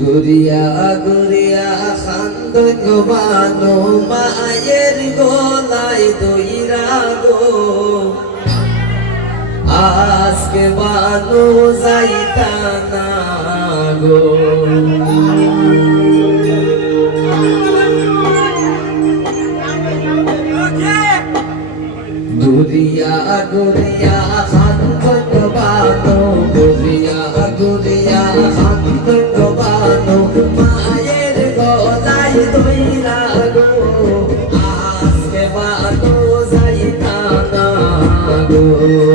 গুরিয়া গুরিয়া খান্দন বানো মায়ের গলায় দইরা গো। আজকে বানো যাইতা না গো। গুরিয়া গুরিয়া গো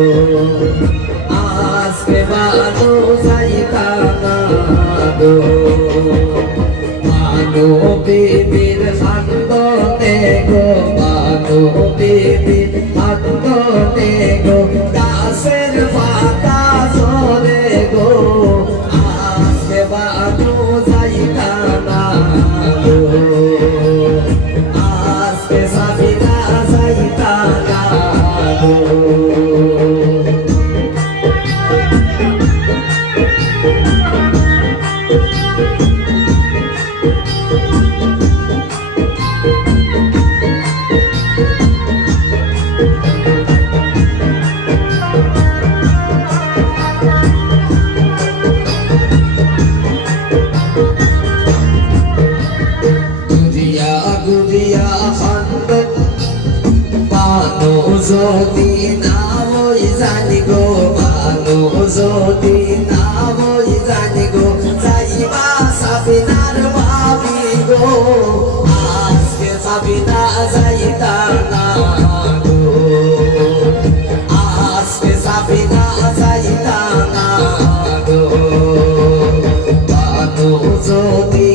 গুরিয়া গুরিয়া খান্দন পানো যদি না হই জানি গো পানো যদি না হই জানি গো, যাইবা সাবিনার ভাবি গো। আজকে সাবিনা যাইতা না যদি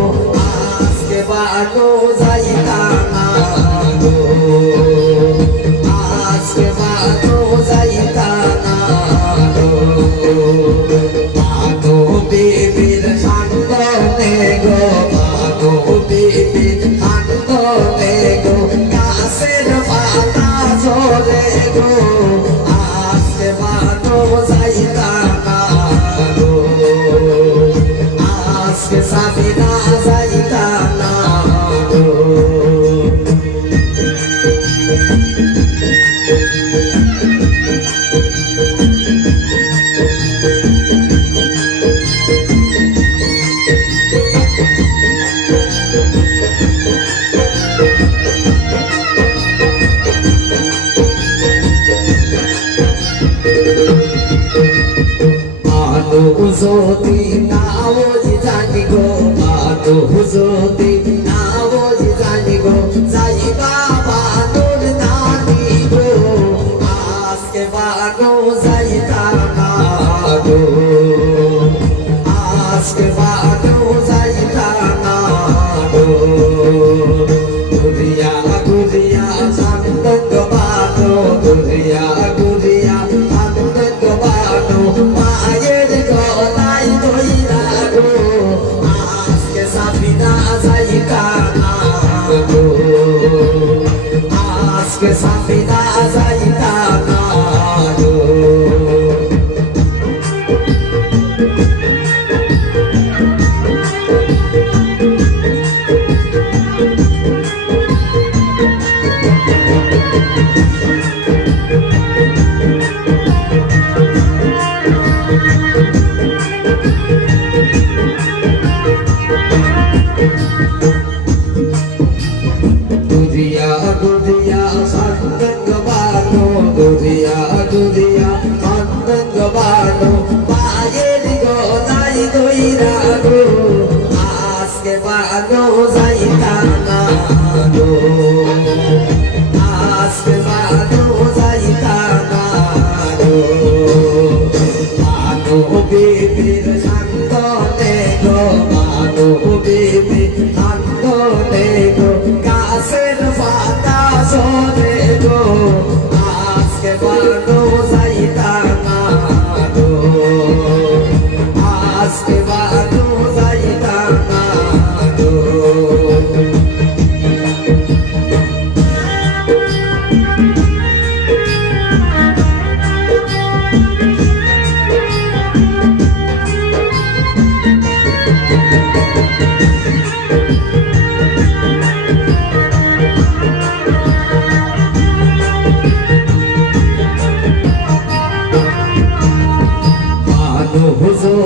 যদি নাও জানি গো আলো যদি নাও জানি গো, যাইবা বানুর নানি গো। আজকে বানো যাইতা আজকে সাবিনা যাইতা না গো গুদিয়া জানো যাইতা না গো আজকে জানো যাইতা না গো মানবীর সঙ্গ হুজুর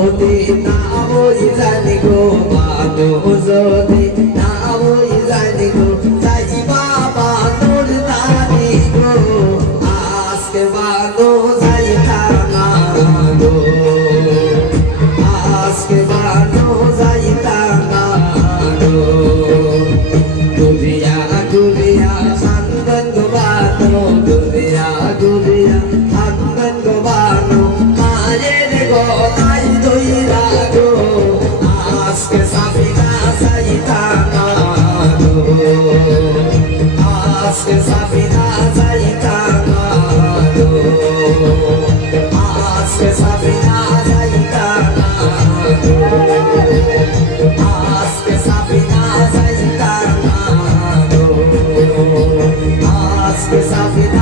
essa vida.